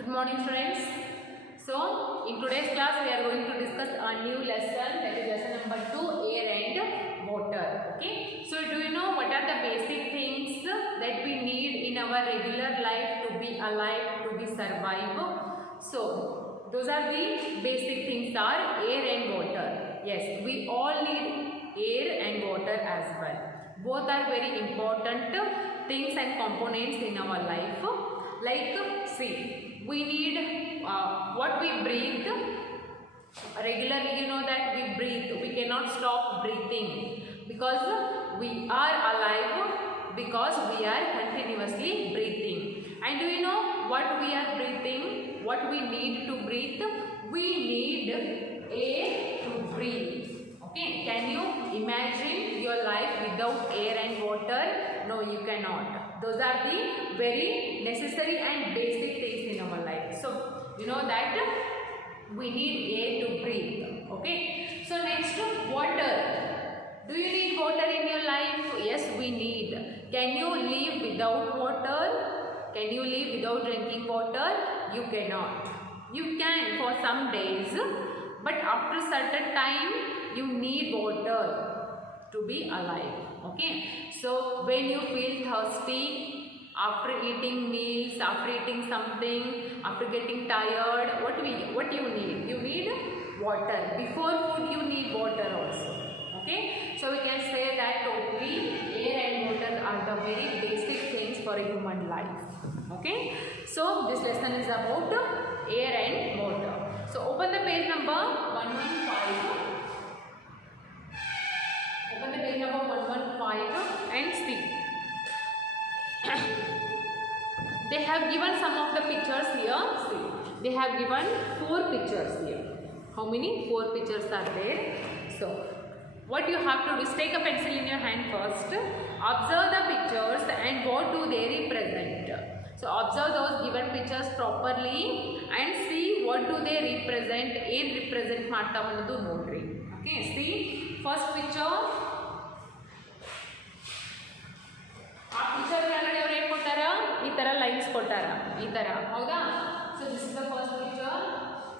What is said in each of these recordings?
Good morning, students. So, in today's class, we are going to discuss a new lesson, that is lesson number 2, air and water. Okay. So, do you know what are the basic things that we need in our regular life to be alive, to be survive? So, those are the basic things are air and water. Yes, we all need air and water as well. Both are very important things and components in our life. Like, see, we need what we breathe. Regularly, you know that we breathe. We cannot stop breathing because we are alive, because we are continuously breathing. And do you know what we are breathing? What we need to breathe? We need air to breathe. Okay, can you imagine your life without air and water? No, you cannot. Those are the very necessary and basic things in our life. So, you know that we need air to breathe. Okay. So, next, water. Do you need water in your life? Yes, we need. Can you live without water? Can you live without drinking water? You cannot. You can for some days, but after certain time, you need water to be alive. Okay. So, when you feel thirsty, after eating meals, after eating something, after getting tired, what you need? You need water. Before food, you need water also. Okay. So, we can say that totally air and water are the very basic things for a human life. Okay. So, this lesson is about air and water. So, open the page number 115. Open the page number 115 and see. They have given some of the pictures here. See, they have given 4 pictures here. How many? 4 pictures are there. So, what you have to do is take a pencil in your hand first. Observe the pictures and what do they represent. So, observe those given pictures properly and see what do they represent. ಏನು represent ಮಾಡ್ತಾವ ಅನ್ನೋದು ನೋಡ್ರಿ. Okay, see, first picture. ಆ picture ಕೆಳಗಡೆ ಅವರು ಏನು ಕೊಟ್ಟಾರ? ಈ ತರ ಲೈನ್ಸ್ ಕೊಟ್ಟಾರ, ಈ ತರ, ಹೌದಾ? So this is the first picture,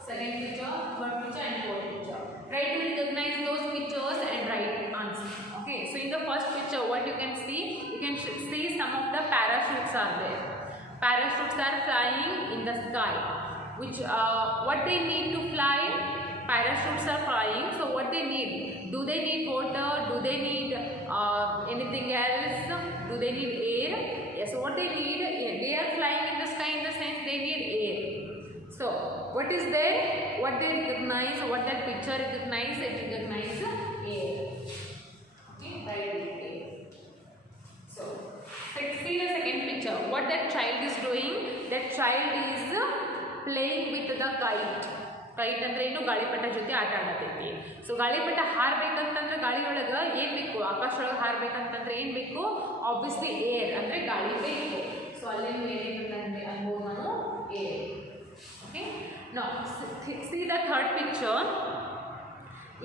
second picture, third picture and fourth picture. Try to recognize those pictures and write answer. Okay, so in the first picture what you can see some of the parachutes are there. Parachutes are flying in the sky, which what they need to fly? Parachutes are flying, so what they need? Do they need water? Do they need anything else? Do they need air? Yes, what they need? They are flying in the sky, in the sense they need air. So, what is there? What they recognize? What that picture recognize? It recognizes air. Okay, right, air. So, see the second picture. What that child is doing? That child is playing with the kite. Kite ಅಂದರೆ ಏನು? ಗಾಳಿಪಟ ಜೊತೆ ಆಟ ಆಡತೈತಿ. So ಗಾಳಿಪಟ ಹಾರಬೇಕಂತಂದ್ರೆ ಗಾಳಿ ಒಳಗೆ ಏನು ಬೇಕು? ಆಕಾಶ ಒಳಗೆ ಹಾರಬೇಕಂತಂದ್ರೆ ಏನು ಬೇಕು? ಆಬ್ವಿಯಸ್ಲಿ ಏರ್, ಅಂದರೆ ಗಾಳಿ ಬೇಕು. ಸೊ ಅಲ್ಲೇನು ಏನೇನಂದ್ರೆ ಅನ್ಬೋದು ನಾವು? Air. Okay, now see the third picture.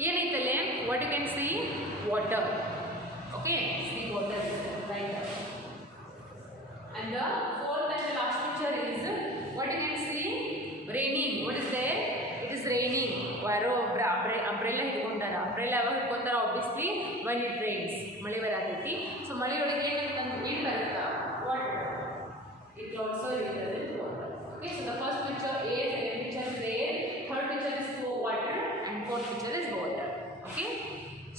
ಏನೈತಲ್ಲೇ? What you can see? Water. Okay, see water right. And the fourth and the last picture is what you can see? Raining. What is there? It is raining. ಯಾರೋ umbrella ಹಿಡ್ಕೊಂತಾರ. umbrella ಯಾವಾಗ ಹಿಡ್ಕೊಂತಾರ? Obviously when it rains. ಮಳೆ ಬರತೈತಿ. So ಮಳೆ ಒಳಗೆ ಏನು ಬರುತ್ತಾ? Water. It also represents water. Okay, so the first picture air, second picture is air, third picture is water and fourth picture is water. Okay,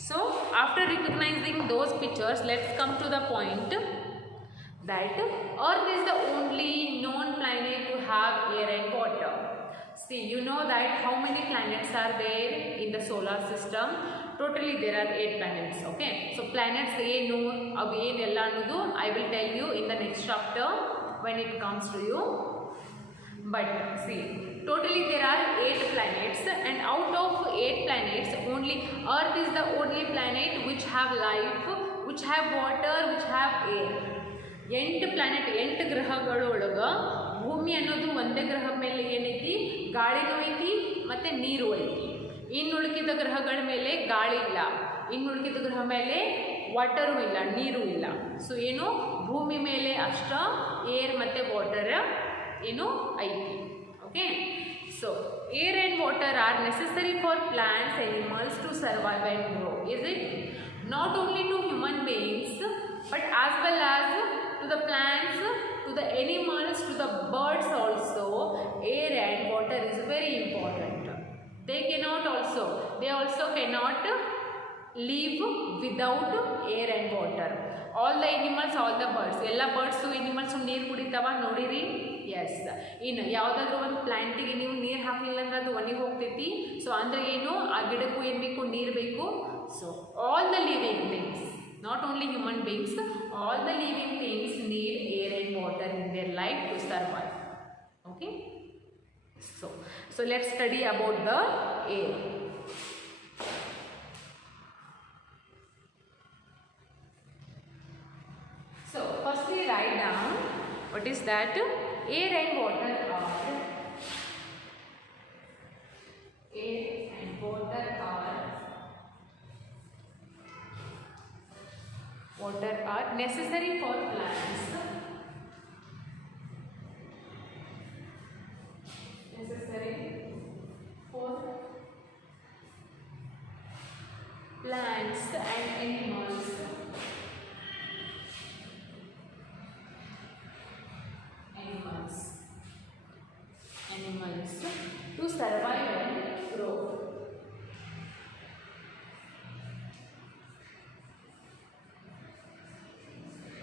so after recognizing those pictures, let's come to the point that Earth is the only known planet to have air and water. See, you know that how many planets are there in the solar system? Totally there are 8 planets. Okay, so planets ಏನು ಅವು ಏನೆಲ್ಲ ಅನ್ನೋದು I will tell you in the next chapter when it comes to you. But see, totally there are 8 planets, and out of 8 planets only Earth is the only planet which have life, which have water, which have air. 8 planet, 8 ಗ್ರಹಗಳೊಳಗೆ ಭೂಮಿ ಅನ್ನೋದು ಒಂದೇ ಗ್ರಹ ಮೇಲೆ ಏನೈತಿ? ಗಾಳಿನೂ ಐತಿ ಮತ್ತು ನೀರು ಐತಿ. ಇನ್ನುಳಿದ ಗ್ರಹಗಳ ಮೇಲೆ ಗಾಳಿ ಇಲ್ಲ, ಇನ್ನುಳಿದ ಗ್ರಹ ಮೇಲೆ ವಾಟರು ಇಲ್ಲ, ನೀರು ಇಲ್ಲ. ಸೊ ಏನು ಭೂಮಿ ಮೇಲೆ ಅಷ್ಟ ಏರ್ ಮತ್ತು ವಾಟರ್ ಏನು ಐತಿ. Okay, so air and water are necessary for plants, animals to survive and grow. Is it? Not only to human beings, but as well as to the plants, to the animals, to the birds also, air and water is very important. They also cannot live without air and water. All the animals, all the birds, ಎಲ್ಲ birds animalಸು ನೀರು ಕುಡಿತಾವ ನೋಡಿರಿ. S. ಇನ್ನು ಯಾವುದಾದ್ರೂ ಒಂದು ಪ್ಲ್ಯಾಂಟಿಗೆ ನೀವು ನೀರು ಹಾಕಲಿಲ್ಲ ಅಂದ್ರೆ ಅದು ಒಣಗಿ ಹೋಗ್ತೈತಿ. ಸೊ ಅಂದರೆ ಏನು, ಆ ಗಿಡಕ್ಕೂ ಏನು ಬೇಕು, ನೀರು ಬೇಕು. So all the living things, not only human beings, all the living things need air and water in their life to survive. Okay, so let's study about the air. So firstly write down what is that. Air and water are necessary for plants. Necessary for plants and animals. Animals to survive and grow.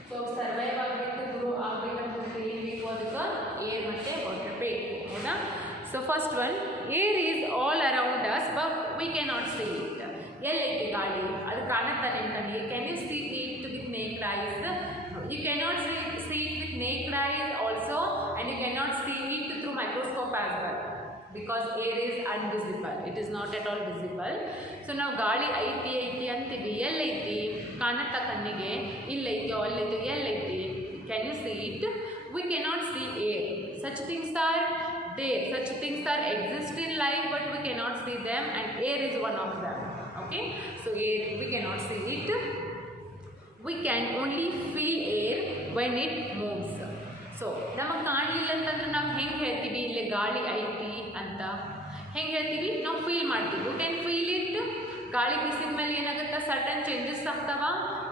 So survive ಆಗಬೇಕು, grow ಆಗಬೇಕಂತಂದ್ರೆ ಏನು ಬೇಕು, ಅದಕ್ಕೆ air ಮತ್ತು water ಬೇಕು, ಹೌದಾ? So first one, air is all around us but we cannot see it. ಎಲ್ಲೈತಿ ಗಾಳಿ, ಅದು ಕಾಣುತ್ತಾನೆ ಅಂತಾನೆ. Can you see it with naked eyes? You cannot see it with naked eyes also, and you cannot see it through microscope as well, because air is invisible, it is not at all visible. So now ಗಾಳಿ ಐತಿ ಅಂತೀವಿ, ಎಲ್ಲೈತಿ? ಕಾಣುತ್ತಾ ಕಣ್ಣಿಗೆ? ಇಲ್ಲೈತೋ ಅಲ್ಲೈತೋ, ಎಲ್ಲೈತಿ? Can you see it? We cannot see air. Such things are there, such things are exist in life, but we cannot see them, and air is one of them. Okay, so air we cannot see it. We can only feel air when it moves. So ನಮಗೆ ಕಾಣಲಿಲ್ಲ ಅಂತಂದ್ರೆ ನಾವು ಹೆಂಗೆ ಹೇಳ್ತೀವಿ ಇಲ್ಲಿ ಗಾಳಿ ಐತಿ ಅಂತ? ಹೆಂಗೆ ಹೇಳ್ತೀವಿ? ನಾವು ಫೀಲ್ ಮಾಡ್ತೀವಿ. You can feel it. ಗಾಳಿ ಬಿಸಿದ ಮೇಲೆ ಏನಾಗುತ್ತೆ, ಸರ್ಟನ್ ಚೇಂಜಸ್ ಆಗ್ತಾವ.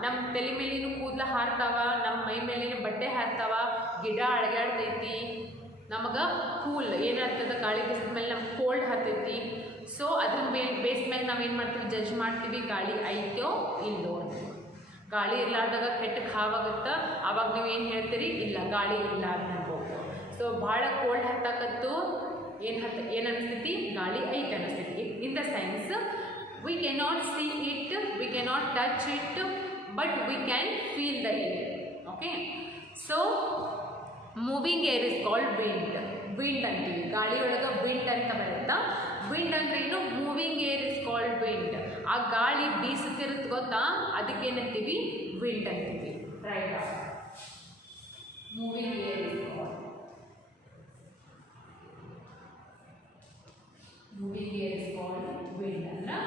ನಮ್ಮ ತಲೆ ಮೇಲಿನ ಕೂದಲ ಹಾರ್ತಾವ, ನಮ್ಮ ಮೈ ಮೇಲಿನ ಬಟ್ಟೆ ಹಾರ್ತಾವ, ಗಿಡ ಅಳಗಾಡ್ತೈತಿ. ನಮಗೆ ಕೂಲ್ ಏನಾಗ್ತದೆ, ಗಾಳಿ ಬಿಸಿದ ಮೇಲೆ ನಮ್ಗೆ ಕೋಲ್ಡ್ ಹತ್ತೈತಿ. ಸೊ ಅದ್ರ ಬೇಸ್ ಮೇಲೆ ನಾವೇನು ಮಾಡ್ತೀವಿ, ಜಡ್ಜ್ ಮಾಡ್ತೀವಿ ಗಾಳಿ ಐತೋ ಇಲ್ಲೋ ಅಂತ. ಗಾಳಿ ಇರಲಾರ್ದಾಗ ಕೆಟ್ಟ ಹಾವಾಗುತ್ತೆ, ಆವಾಗ ನೀವು ಏನು ಹೇಳ್ತೀರಿ, ಇಲ್ಲ ಗಾಳಿ ಇಲ್ಲ ಅಂತ ಅನ್ಬೋದು. ಸೊ ಭಾಳ ಕೋಲ್ಡ್ ಹತ್ತಾಕತ್ತು ಏನು ಅನಿಸ್ತೈತಿ, ಗಾಳಿ ಐತೆ ಅನಿಸ್ತೈತಿ. In the sense we cannot see it, we cannot touch it, but we can feel the air. Okay, so moving air is called wind. Wind ಅಂತೀವಿ, ಗಾಳಿಯೊಳಗೆ ವಿಂಡ್ ಅಂತ ಬರುತ್ತಾ. ವಿಂಡ್ ಅಂದ್ರೆ ಏನು, moving air is called wind. ಆ ಗಾಳಿ ಬೀಸುತ್ತಿರುತ್ತೆ ಗೊತ್ತಾ, ಅದಕ್ಕೇನಂತೀವಿ, wind ಅಂತೀವಿ. Right, moving air is called moving air is called wind. ಅಂದ್ರೆ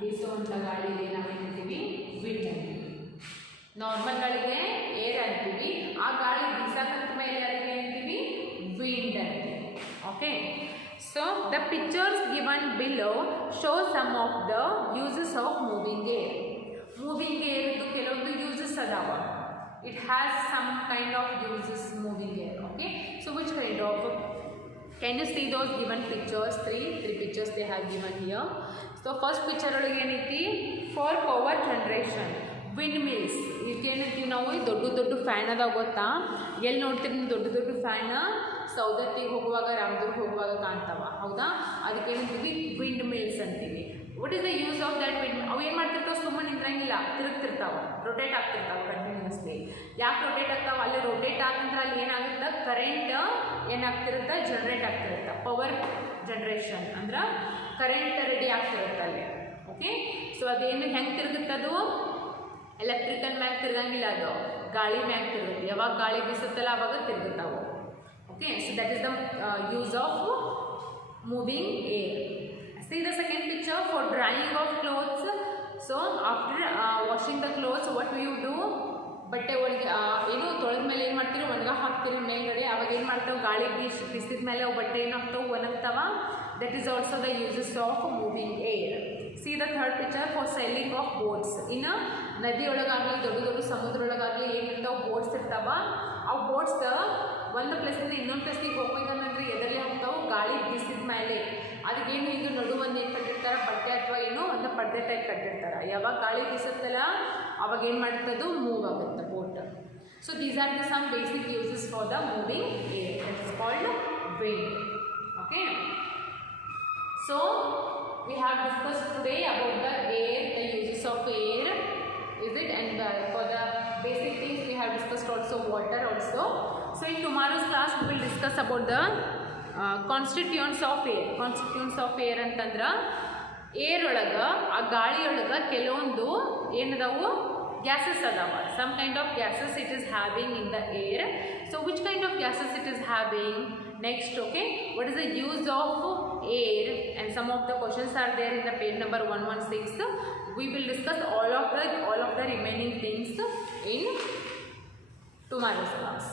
ಬೀಸುವಂಥ ಗಾಳಿಗೆ ನಾವೇನಂತೀವಿ, ವಿಂಡ್ ಅಂತೀವಿ. ನಾರ್ಮಲ್ ಗಾಳಿಗೆ ಏರ್ ಅಂತೀವಿ, ಆ ಗಾಳಿ ಬೀಸಕಂತ ಮೇಲೆ ಅದಕ್ಕೆ ಏನಂತೀವಿ, ವಿಂಡ್ ಅಂತೀವಿ. Okay, so the pictures given below show some of the uses of moving air. Moving air ಇದು ಕೆಲವೊಂದು uses ಅದಾವ. It has some kind of uses, moving air. Okay, so which kind of? Can you see those given pictures? Three pictures they have given here. So first picture ಒಳಗೆ ಏನೈತಿ, for power generation, windmills. ಇದಕ್ಕೇನಂತೀವಿ ನಾವು, ದೊಡ್ಡ ದೊಡ್ಡ fan ಅದಾವ ಗೊತ್ತಾ? ಎಲ್ಲಿ ನೋಡ್ತೀರಿ ನೀವು ದೊಡ್ಡ ದೊಡ್ಡ ಫ್ಯಾನ್? ಸೌದತ್ತಿಗೆ ಹೋಗುವಾಗ, ರಾಮದುರ್ಗ ಹೋಗುವಾಗ ಕಾಣ್ತಾವ, ಹೌದಾ? ಅದಕ್ಕೆ ಏನಂತೀವಿ, ವಿಂಡ್ ಮಿಲ್ಸ್ ಅಂತೀವಿ. What is the use of that wind? ಅವು ಏನು ಮಾಡ್ತಿರ್ತಾವೆ, ಸುಮ್ಮನೆ ನಿಂದ್ರಂಗಿಲ್ಲ, ತಿರುಗ್ತಿರ್ತಾವೆ, ರೊಟೇಟ್ ಆಗ್ತಿರ್ತಾವೆ ಕಂಟಿನ್ಯೂಸ್ಲಿ. ಯಾಕೆ ರೊಟೇಟ್ ಆಗ್ತಾವೆ? ಅಲ್ಲಿ ರೊಟೇಟ್ ಆಗಂದ್ರೆ ಅಲ್ಲಿ ಏನಾಗುತ್ತೆ, ಕರೆಂಟ್ ಏನಾಗ್ತಿರುತ್ತೆ, ಜನರೇಟ್ ಆಗ್ತಿರುತ್ತೆ. ಪವರ್ ಜನ್ರೇಷನ್ ಅಂದ್ರೆ ಕರೆಂಟ್ ರೆಡಿ ಆಗ್ತಿರುತ್ತೆ ಅಲ್ಲಿ. ಓಕೆ, ಸೊ ಅದೇನು ಹೆಂಗೆ ತಿರುಗುತ್ತದು, ಎಲೆಕ್ಟ್ರಿಕಲ್ ಮ್ಯಾಗ್ ತಿರ್ಗಂಗಿಲ್ಲ, ಅದು ಗಾಳಿ ಮ್ಯಾಗ್ ತಿರುಗುತ್ತೆ. ಯಾವಾಗ ಗಾಳಿ ಬೀಸುತ್ತಲ್ಲ ಆವಾಗ ತಿರುಗುತ್ತಾವು. Okay, so that is the use of moving air. See the second picture, for drying of clothes. So after washing the clothes, what do you do? ಬಟ್ಟೆ ಒಳಗೆ ಏನು ತೊಳೆದ ಮೇಲೆ ಏನು ಮಾಡ್ತೀರಿ, ಒಣಗ ಹಾಕ್ತೀರಿ ಮೇಲ್ಗಡೆ. ಅವಾಗ ಏನು ಮಾಡ್ತಾವೆ, ಗಾಳಿ ಬಿಸಿದ ಮೇಲೆ ಅವು ಬಟ್ಟೆ ಏನಾಗ್ತಾವೆ, ಒಣಗ್ತಾವ. That is also the uses of moving air. See the third picture for sailing of boats. ಇನ್ನು ನದಿಯೊಳಗಾಗಲಿ ದೊಡ್ಡ ದೊಡ್ಡ ಸಮುದ್ರೊಳಗಾಗಲಿ ಏನಿರ್ತಾವೆ, ಬೋಟ್ಸ್ ಇರ್ತಾವ. ಅವು ಬೋಟ್ಸ್ ಒಂದು ಪ್ಲೇಸಿಂದ ಇನ್ನೊಂದು ಪ್ಲೇಸಿಗೆ ಹೋಗ್ಬೇಕಂದ್ರೆ ಎದರಲ್ಲಿ ಹೋಗ್ತಾವೆ, ಗಾಳಿ ಬೀಸಿದ ಮೇಲೆ. ಅದಕ್ಕೇನು ಇದು ನಡುವೊಂದು ಏನು ಕಟ್ಟಿರ್ತಾರೆ, ಬಟ್ಟೆ ಅಥವಾ ಏನೋ ಒಂದು ಪರ್ದೆ ಟೈಪ್ ಕಟ್ಟಿರ್ತಾರೆ. ಯಾವಾಗ ಗಾಳಿ ಬೀಸುತ್ತಲ್ಲ ಅವಾಗ ಏನು ಮಾಡ್ತದ್ದು, ಮೂವ್ ಆಗುತ್ತೆ boat. So these are the some basic uses for the moving air. It is called wind. Okay, so we have discussed today about the air, the uses of air, is it, and for the basic things we have discussed also water also. So in tomorrow's class we will discuss about the constituents of air. Constituents of air ಅಂತಂದ್ರೆ air ಒಳಗೆ, ಆ ಗಾಳಿಯೊಳಗೆ ಕೆಲವೊಂದು ಏನದಾವು gases ಅದಾವ. Some kind of gases it is having in the air. So which kind of gases it is having? Next, okay, what is the use of air, and some of the questions are there in the page number 116. We will discuss all of the remaining things in tomorrow's class.